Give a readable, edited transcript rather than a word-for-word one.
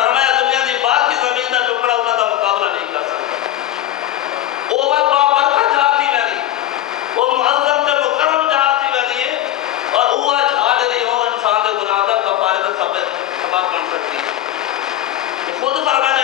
فرمایا دنیا دی باقی زمین دا ٹکڑا انہاں دا مقابلہ نہیں کر سکتا. وہ بابرکت جہاں تھی ویلی وہ معظم تے مکرم جہاں تھی ویلی ہے اور وہ جھاڑ رہی ہو انسان دے گناہ دا کفارہ دا سبب بن سکتی ہے. خود فرمایا